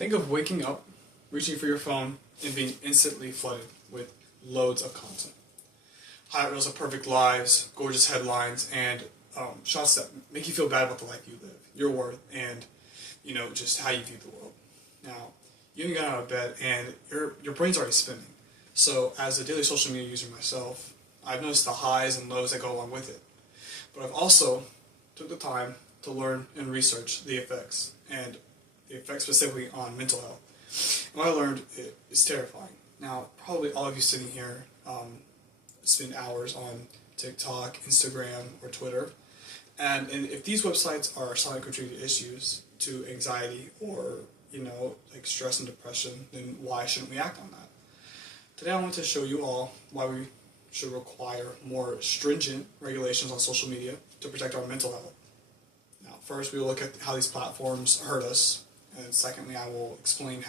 Think of waking up, reaching for your phone, and being instantly flooded with loads of content. Highlight reels of perfect lives, gorgeous headlines, and shots that make you feel bad about the life you live, your worth, and just how you view the world. Now, you haven't gotten out of bed, and your brain's already spinning. So, as a daily social media user myself, I've noticed the highs and lows that go along with it. But I've also took the time to learn and research the effects, and the effects specifically on mental health. And what I learned is terrifying. Now, probably all of you sitting here spend hours on TikTok, Instagram, or Twitter. And if these websites are silent contributing issues to anxiety or, like stress and depression, then why shouldn't we act on that? Today I want to show you all why we should require more stringent regulations on social media to protect our mental health. Now, first we will look at how these platforms hurt us, and secondly I will explain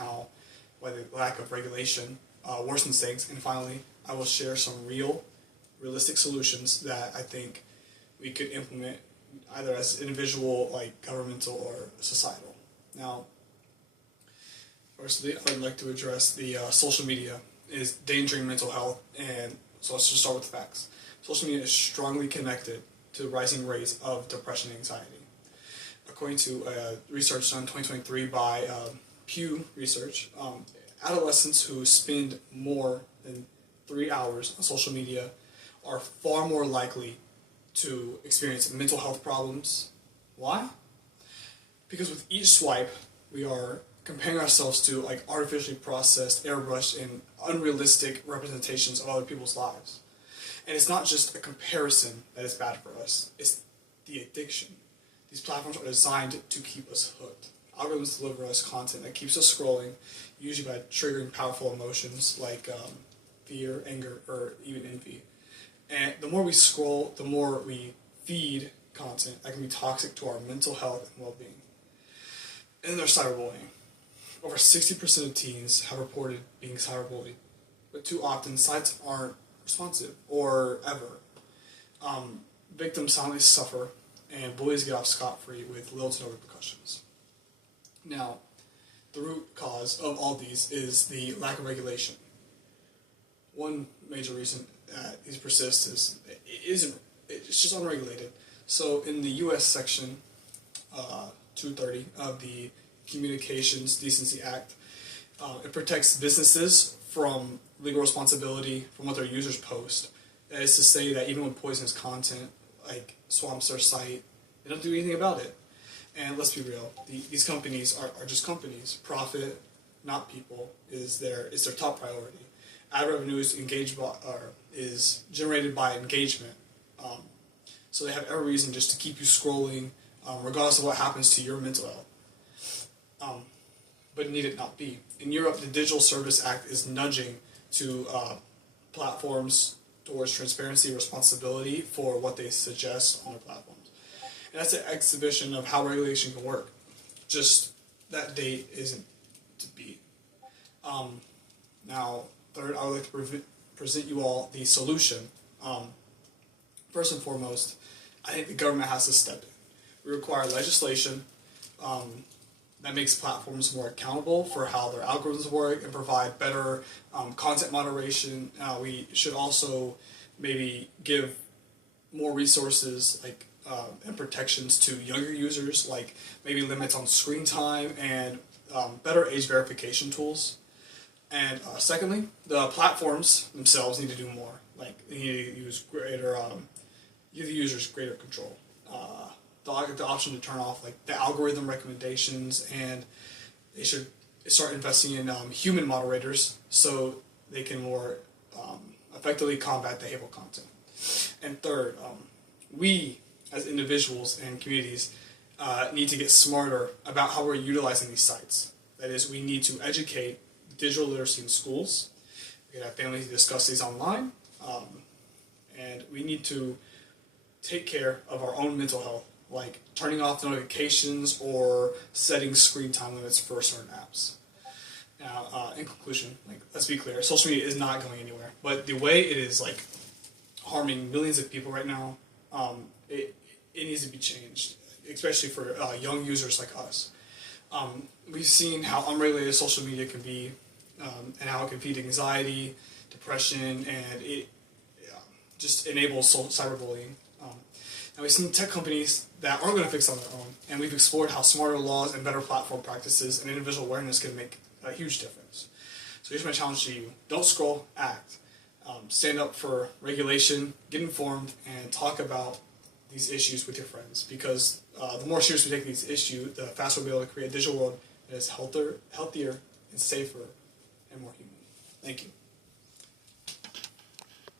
why the lack of regulation worsens things, and finally I will share some realistic solutions that I think we could implement either as individual, like governmental, or societal. Now, firstly, I'd like to address the social media is endangering mental health, and so let's just start with the facts. Social media is strongly connected to rising rates of depression and anxiety. According to research done in 2023 by Pew Research, adolescents who spend more than 3 hours on social media are far more likely to experience mental health problems. Why? Because with each swipe, we are comparing ourselves to like artificially processed, airbrushed, and unrealistic representations of other people's lives. And it's not just a comparison that is bad for us, it's the addiction. These platforms are designed to keep us hooked. Algorithms deliver us content that keeps us scrolling, usually by triggering powerful emotions like fear, anger, or even envy. And the more we scroll, the more we feed content that can be toxic to our mental health and well-being. And then there's cyberbullying. Over 60% of teens have reported being cyberbullied, but too often sites aren't responsive or ever. Victims silently suffer, and bullies get off scot-free with little to no repercussions. Now, the root cause of all these is the lack of regulation. One major reason these persist is it's just unregulated. So in the U.S. Section 230 of the Communications Decency Act, it protects businesses from legal responsibility from what their users post. That is to say that even when poisonous content like swamps their site, they don't do anything about it. And let's be real, these companies are just companies. Profit, not people, is their top priority. Ad revenue is generated by engagement. So they have every reason just to keep you scrolling, regardless of what happens to your mental health. But need it not be. In Europe, the Digital Service Act is nudging to platforms towards transparency and responsibility for what they suggest on their platforms. And that's an exhibition of how regulation can work. Just that date isn't to beat. Now, third, I would like to present you all the solution. First and foremost, I think the government has to step in. We require legislation that makes platforms more accountable for how their algorithms work and provide better content moderation. We should also maybe give more resources and protections to younger users, like maybe limits on screen time and better age verification tools. And secondly, the platforms themselves need to do more. Like they need to use give the users greater control. The option to turn off like the algorithm recommendations, and they should start investing in human moderators so they can more effectively combat the hateful content. And third, we as individuals and communities need to get smarter about how we're utilizing these sites. That is, we need to educate digital literacy in schools. We can have families discuss these online, and we need to take care of our own mental health, like turning off notifications or setting screen time limits for certain apps. Now, in conclusion, let's be clear, social media is not going anywhere, but the way it is harming millions of people right now, it needs to be changed, especially for young users like us. we've seen how unregulated social media can be, and how it can feed anxiety, depression, and it just enables cyberbullying. And we've seen tech companies that aren't going to fix on their own, and we've explored how smarter laws and better platform practices and individual awareness can make a huge difference. So here's my challenge to you. Don't scroll, act. Stand up for regulation, get informed, and talk about these issues with your friends, because the more serious we take these issues, the faster we'll be able to create a digital world that is healthier and safer and more human. Thank you.